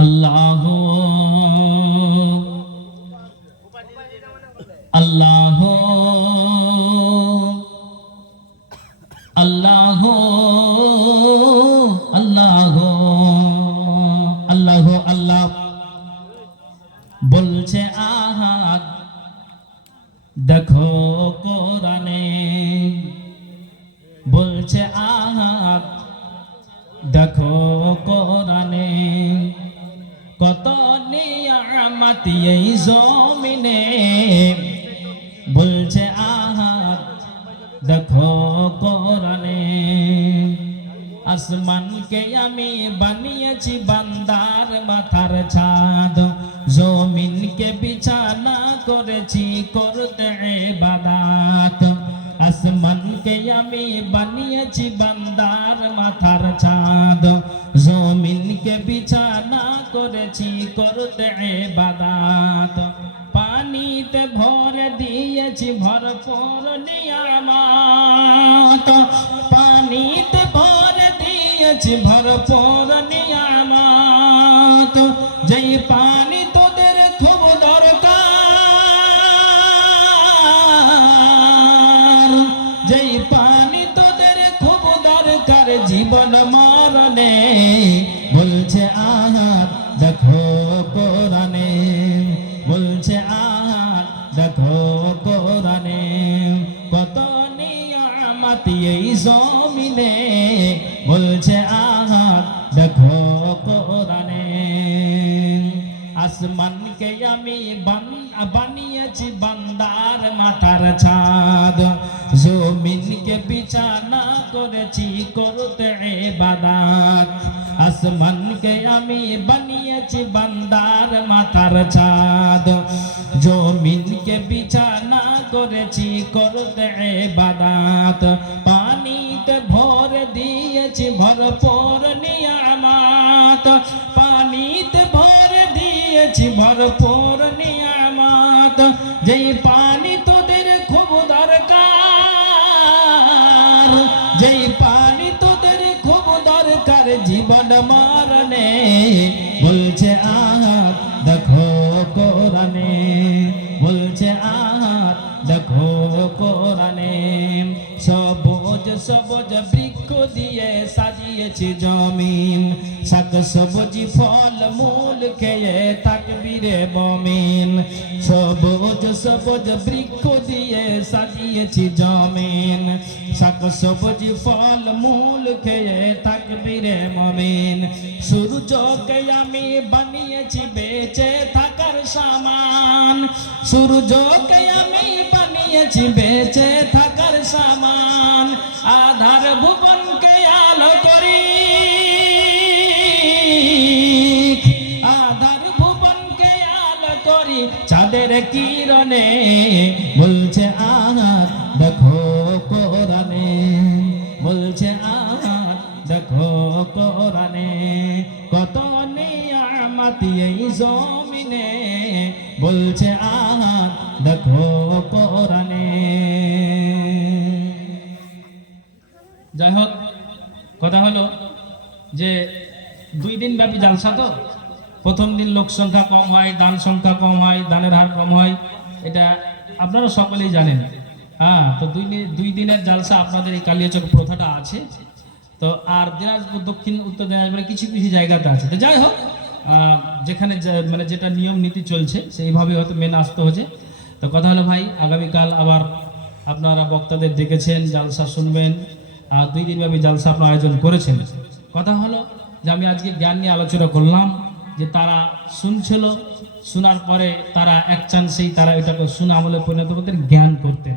আল্লাহ আল্লাহ আল্লাহ আল্লাহ আল্লাহ আল্লাহ বলছে আহাদ দেখো কোরআনে, বলছে আহাদ দেখো কোরআনে, কত নিয়ামত এই জমিনে, বলছে আহাদ দেখো কোরআনে। আসমানকে আমি বানিয়েছি বান্দার মাথার ছাদ, জমিনকে বিছানা করেছি করতে ইবাদত। আসমানকে আমি বানিয়েছি বান্দার মাথার ছাদ, জমিনকে বিছানা করেছি করতে ইবাদত। পানিতে ভরে দিয়েছি ভরপুর নিয়ামত, পানিতে ভরে দিয়েছি ভরপুর নিয়ামত। যেই পানি তোদের খুব দরকার, যেই পানি তোদের খুব দরকার জীবন মরণে, বলছে আহাদ দেখো কোরআনে, বলছে আহাদ দেখো কোরআনে, কত নিয়ামত এই জমিনে, বলছে আহাদ দেখো কোরআনে। আসমানকে আমি বানিয়েছি বান্দার মাথার ছাদ, জমিনকে বিছানা করেছি করতে ইবাদত। আসমানকে আমি বানিয়েছি বান্দার মাথার ছাদ, জমিনকে বিছানা করেছি করতে ইবাদত। পানিতে ভরে দিয়েছি ভরপুর নিয়ামত, পানিতে ভরে দিয়েছি ভরপুর নিয়ামত। যেই পানি তোদের খুব দরকার, যেই পানি তোদের খুব দরকার জীবন মরণে, বলছে আহাদ দেখো কোরআনে, বলছে আহাদ দেখো কোরআনে। সবুজ সবুজ বৃক্ষ দিয়ে সাজিয়েছি জমিন, শাক সবজি ফল মূল খেয়ে থাকবি রে মমিন। সবুজ সবুজ বৃক্ষ দিয়ে সাজিয়েছি জমিন, শাক সবজি ফল মূল খেয়ে থাকবি রে মমিন। সূর্যকে আমি বানিয়েছি বেঁচে থাকার সামান, সূর্যকে আমি বানিয়েছি বেঁচে থাকার সামান। আধার ভুবনকে আলো করি, আধার ভুবনকে আলো করি চাঁদের কিরণে, বলছে আহাদ দেখো কোরআনে, বলছে আহাদ দেখো কোরআনে, কত নিয়ামত এই জমিনে, বলছে আহাদ দেখো কোরআনে। যাই হোক, কথা হলো যে 2 দিন ব্যাপী জালসা তো, প্রথম দিন লোক সংখ্যা কম হয়, দান সংখ্যা কম হয়, দানের হার কম হয়, এটা আপনারা সকলেই জানেন। হ্যাঁ, তো 2 দিনের জালসা আপনাদের এই কালিয়াচক প্রথাটা আছে। তো আর দিনাজপুর দক্ষিণ উত্তর দিনাজপুরে কিছু কিছু জায়গাতে আছে। তো যাই হোক, যেখানে মানে যেটা নিয়ম নীতি চলছে সেইভাবে হয়তো মেনে আসতে হচ্ছে। তো কথা হলো ভাই, আগামীকাল আবার আপনারা বক্তাদের ডেকেছেন, জালসা শুনবেন, 2 দিন ব্যাপী জালসা আপনার আয়োজন করেছেন। কথা হলো যে আমি আজকে জ্ঞান নিয়ে আলোচনা করলাম, যে তারা শুনছিল, শোনার পরে তারা এক চান্সেই তারা এটাকে শুনে আমলে পরিণত করতেন, জ্ঞান করতেন।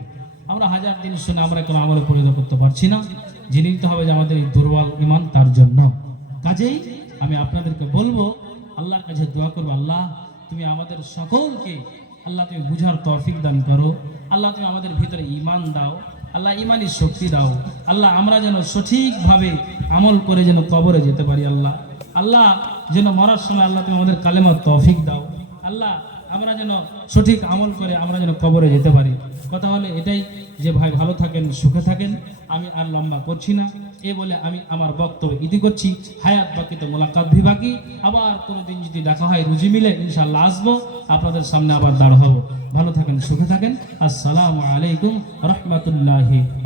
আমরা 1000 দিন শুনে আমরা কোনো আমলে পরিণত করতে পারছি না, জেনে নিতে হবে যে আমাদের এই দুর্বল ঈমান। তার জন্য কাজেই আমি আপনাদেরকে বলবো, আল্লাহর কাছে দোয়া করবো, আল্লাহ তুমি আমাদের সকলকে, আল্লাহ তুমি বুঝার তৌফিক দান করো, আল্লাহ তুমি আমাদের ভিতরে ঈমান দাও, আল্লাহ ঈমানি শক্তি দাও, আল্লাহ আমরা যেন সঠিকভাবে আমল করে যেন কবরে যেতে পারি, আল্লাহ আল্লাহ যেন মরার সময় আল্লাহ তুমি আমাদের কালেমার তৌফিক দাও, আল্লাহ আমরা যেন সঠিক আমল করে আমরা যেন কবরে যেতে পারি। কথা হলে এটাই যে ভাই ভালো থাকেন, সুখে থাকেন। আমি আর লম্বা করছি না। এই বলে আমি আমার বক্তব্য ইতি করছি। হায়াত বাকিতে মোলাকাত ভি বাকি। আবার কোনোদিন যদি দেখা হয় রুজি মিলে ইনশাআল্লাহ আসবো, আপনাদের সামনে আবার দাঁড় হবো। ভালো থাকেন, সুখে থাকেন। আসসালামু আলাইকুম রহমতুল্লাহি।